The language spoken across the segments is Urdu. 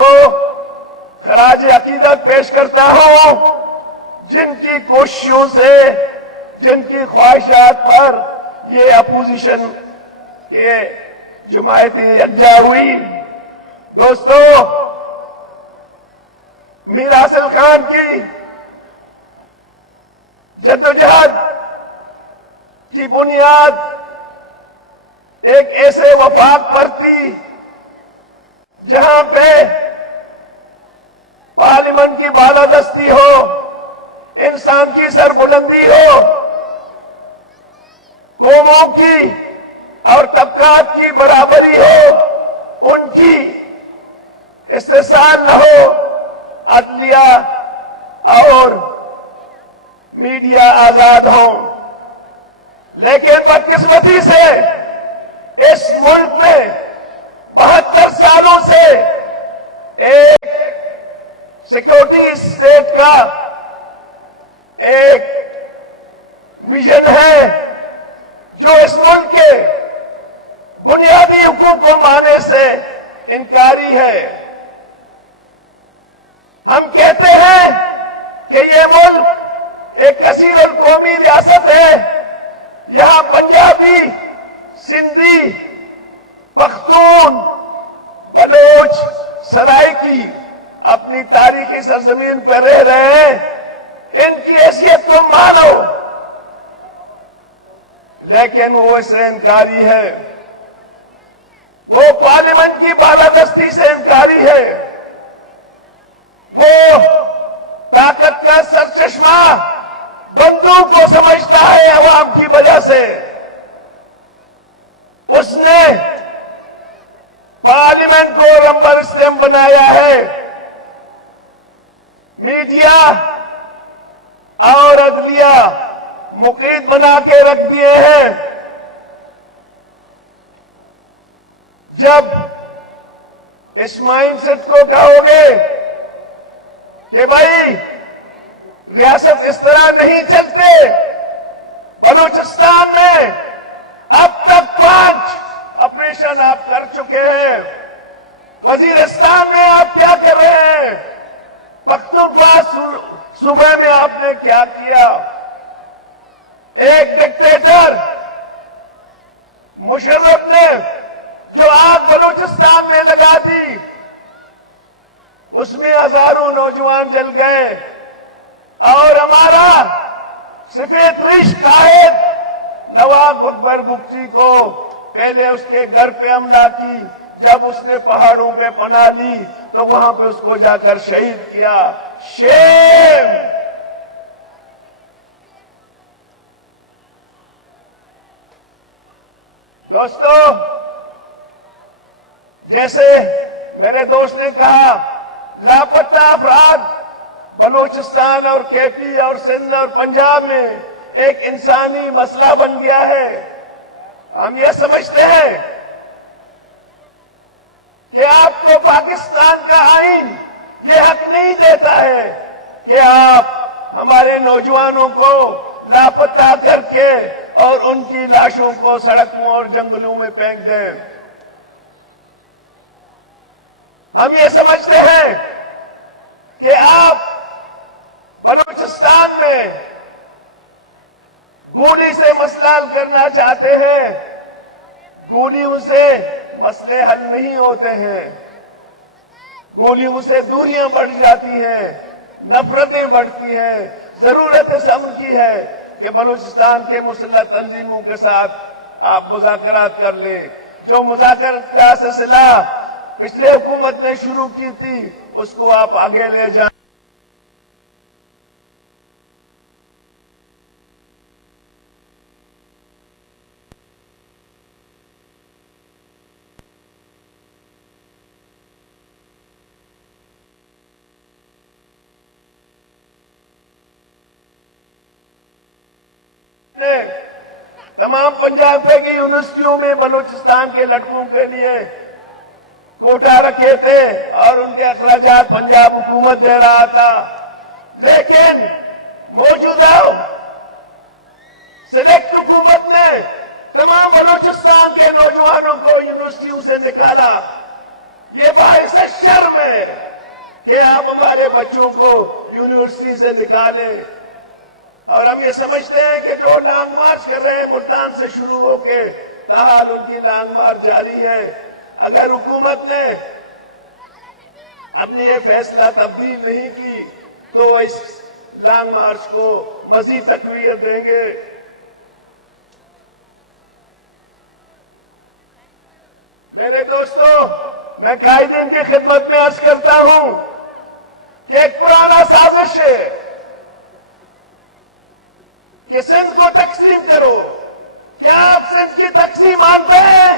کو خراج عقیدت پیش کرتا ہوں، جن کی کوششوں سے، جن کی خواہشات پر یہ اپوزیشن یہ جماعتیں یکجا ہوئی۔ دوستو، میر حاصل خان کی جدوجہد کی بنیاد ایک ایسے وفاق پر تھی جہاں پہ پارلیمنٹ کی بالادستی ہو، انسان کی سربلندی ہو، قوموں کی اور طبقات کی برابری ہو، ان کی استحصال نہ ہو، عدلیہ اور میڈیا آزاد ہوں۔ لیکن بدقسمتی سے اس ملک میں 72 سالوں سے ایک سیکورٹی اسٹیٹ کا ایک ویژن ہے جو اس ملک کے بنیادی حقوق کو ماننے سے انکاری ہے۔ ہم کہتے ہیں کہ یہ ملک ایک کثیر القومی ریاست ہے، یہاں پنجابی، سندھی، پختون، بلوچ، سرائکی اپنی تاریخی سرزمین پر رہ رہے ہیں، ان کی حیثیت کو مانو، لیکن وہ اس سے انکاری ہے، وہ پارلیمنٹ کی بالادستی سے انکاری ہے، وہ طاقت کا سرچشمہ بندوق کو سمجھتا ہے عوام کی وجہ سے۔ اس نے پارلیمنٹ کو رمبر اسٹمپ بنایا ہے، میڈیا اور عدلیہ مقید بنا کے رکھ دیے ہیں۔ جب اس مائنڈ سیٹ کو کہو گے کہ بھائی ریاست اس طرح نہیں چلتے، بلوچستان میں اب تک 5 آپریشن آپ کر چکے ہیں، وزیرستان میں آپ کیا کر رہے ہیں، پختونخوا صوبے میں آپ نے کیا کیا؟ ایک ڈکٹیٹر مشرف نے جو آگ بلوچستان میں لگا دی، اس میں ہزاروں نوجوان جل گئے، اور ہمارا سفید ریش قائد نواب اکبر بگٹی کو پہلے اس کے گھر پہ حملہ کی، جب اس نے پہاڑوں پہ پناہ لی تو وہاں پہ اس کو جا کر شہید کیا۔ شیم! دوستو، جیسے میرے دوست نے کہا، لاپتہ افراد بلوچستان اور کے پی اور سندھ اور پنجاب میں ایک انسانی مسئلہ بن گیا ہے۔ ہم یہ سمجھتے ہیں کہ آپ کو پاکستان کا آئین یہ حق نہیں دیتا ہے کہ آپ ہمارے نوجوانوں کو لاپتہ کر کے اور ان کی لاشوں کو سڑکوں اور جنگلوں میں پھینک دیں۔ ہم یہ سمجھتے ہیں کہ آپ بلوچستان میں گولی سے مسئلہ حل کرنا چاہتے ہیں، گولیوں سے مسئلے حل نہیں ہوتے ہیں، گولیوں سے دوریاں بڑھ جاتی ہیں، نفرتیں بڑھتی ہیں۔ ضرورت اس امر کی ہے کہ بلوچستان کے مسلح تنظیموں کے ساتھ آپ مذاکرات کر لیں۔ جو مذاکرات کا سلسلہ پچھلے حکومت نے شروع کی تھی، اس کو آپ آگے لے جائیں۔ تمام پنجاب کی یونیورسٹیوں میں بلوچستان کے لڑکوں کے لیے کوٹا رکھے تھے اور ان کے اخراجات پنجاب حکومت دے رہا تھا، لیکن موجودہ سلیکٹ حکومت نے تمام بلوچستان کے نوجوانوں کو یونیورسٹیوں سے نکالا۔ یہ باعث شرم ہے کہ آپ ہمارے بچوں کو یونیورسٹی سے نکالیں، اور ہم یہ سمجھتے ہیں کہ جو لانگ مارچ کر رہے ہیں ملتان سے شروع ہو کے تاحال ان کی لانگ مارچ جاری ہے۔ اگر حکومت نے اپنی یہ فیصلہ تبدیل نہیں کی تو اس لانگ مارچ کو مزید تقویت دیں گے۔ میرے دوستو، میں قائدین کی خدمت میں عرض کرتا ہوں کہ ایک پرانا سازش ہے کہ سندھ کو تقسیم کرو۔ کیا آپ سندھ کی تقسیم مانتے ہیں؟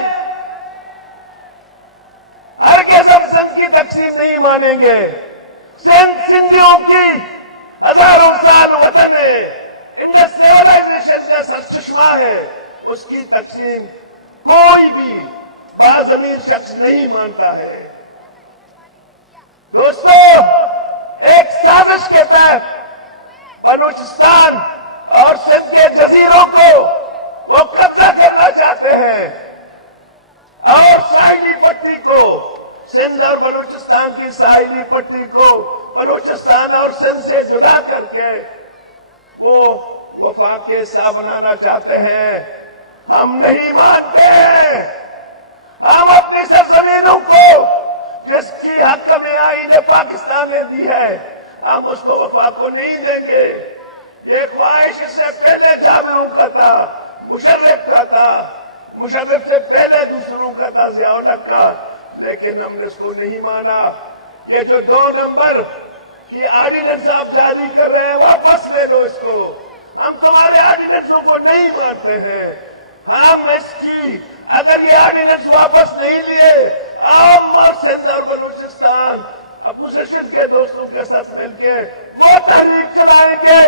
ہرگز ہم سندھ کی تقسیم نہیں مانیں گے۔ سندھ سندھیوں کی ہزاروں سال وطن ہے، انڈس سیولائزیشن کا سرچشمہ ہے، اس کی تقسیم کوئی بھی باضمیر شخص نہیں مانتا ہے۔ دوستو، ایک سازش کے تحت بلوچستان اور سندھ کے جزیروں کو وہ قبضہ کرنا چاہتے ہیں، اور ساحلی پٹی کو، سندھ اور بلوچستان کی ساحلی پٹی کو بلوچستان اور سندھ سے جدا کر کے وہ وفاق کے حصہ بنانا چاہتے ہیں۔ ہم نہیں مانتے ہیں۔ ہم اپنی سرزمینوں کو جس کی حق میں آئین پاکستان نے دی ہے، ہم اس کو وفاق کو نہیں دیں گے۔ یہ خواہش اس سے پہلے جابروں کا تھا، مشرف کا تھا، مشرف سے پہلے دوسروں کا تھا، ضیاء الحق کا، لیکن ہم نے اس کو نہیں مانا۔ یہ جو 2 نمبر کی آرڈیننس آپ جاری کر رہے ہیں، واپس لے لو اس کو۔ ہم تمہارے آرڈیننسوں کو نہیں مانتے ہیں۔ ہم اس کی اگر یہ آرڈیننس واپس نہیں لیے، ہم اور سندھ اور بلوچستان اپوزیشن کے دوستوں کے ساتھ مل کے وہ تحریک چلائیں گے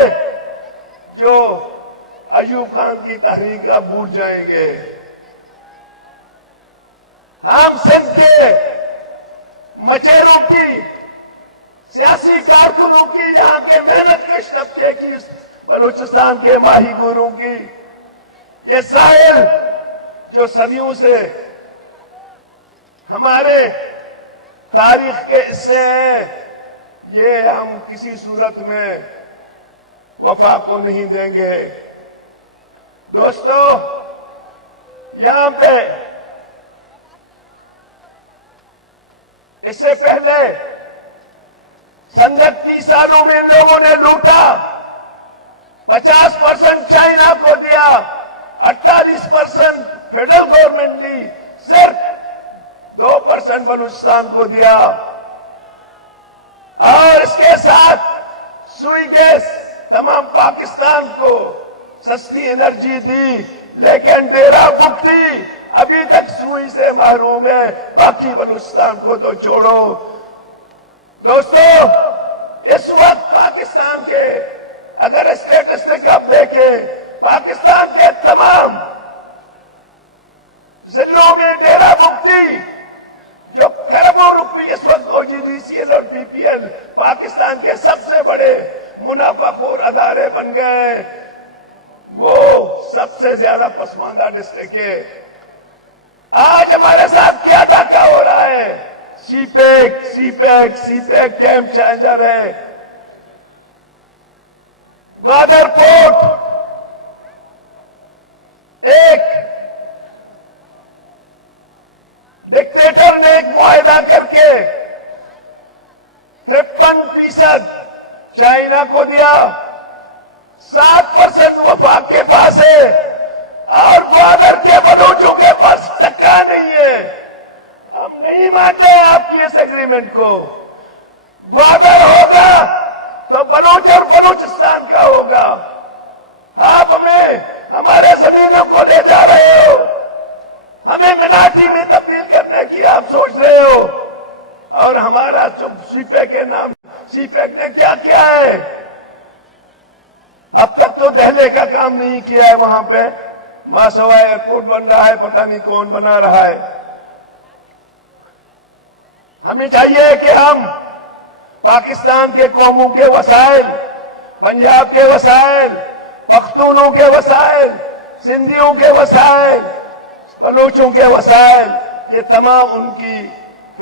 جو ایوب خان کی تحریک آپ بھول جائیں گے۔ ہم سندھ کے مچیروں کی، سیاسی کارکنوں کی، یہاں کے محنت کش طبقے کی، بلوچستان کے ماہی گوروں کی، یہ ساحل جو صدیوں سے ہمارے تاریخ کے حصے ہیں، یہ ہم کسی صورت میں وفاق کو نہیں دیں گے۔ دوستو، یہاں پہ اس سے پہلے 30 سالوں میں ان لوگوں نے لوٹا، 50% چائنا کو دیا، 48% فیڈرل گورنمنٹ لی، صرف 2% بلوچستان کو دیا، اور اس کے ساتھ سوئی گیس تمام پاکستان کو سستی انرجی دی، لیکن ڈیرہ بگٹی ابھی تک سوئی سے محروم ہے، باقی بلوچستان کو تو چھوڑو۔ دوستو، اس وقت پاکستان کے اگر اسٹیٹسٹک آپ دیکھیں، پاکستان کے تمام ضلعوں میں ڈیرہ بگٹی جو کروڑوں روپے اس وقت OGDCL اور PPL پاکستان کے سب سے بڑے منافع خور ادارے بن گئے، وہ سب سے زیادہ پسماندہ ڈسٹرکٹ ہے۔ آج ہمارے ساتھ کیا ڈاکہ ہو رہا ہے؟ سی پیک کیمپ چینجر ہے، گوادر پورٹ ایک ڈکٹیٹر نے ایک معاہدہ کر کے 53% چائنا کو دیا، 7% وفاق کے پاس ہے، اور گوادر کے بلوچوں کے پاس ٹکا نہیں ہے۔ ہم نہیں مانتے ہیں آپ کی اس ایگریمنٹ کو۔ گوادر ہوگا تو بلوچ اور بلوچستان کا ہوگا۔ آپ ہمیں ہمارے زمینوں کو لے جا رہے ہو، ہمیں مناٹی میں تبدیل کرنے کی آپ سوچ رہے ہو، اور ہمارا سی پیک کے نام، سی پیک نے کیا کیا ہے؟ اب تک تو دہلے کا کام نہیں کیا ہے وہاں پہ، ماسوا ایئرپورٹ بن رہا ہے، پتہ نہیں کون بنا رہا ہے۔ ہمیں چاہیے کہ ہم پاکستان کے قوموں کے وسائل، پنجاب کے وسائل، پختونوں کے وسائل، سندھیوں کے وسائل، بلوچوں کے وسائل، یہ تمام ان کی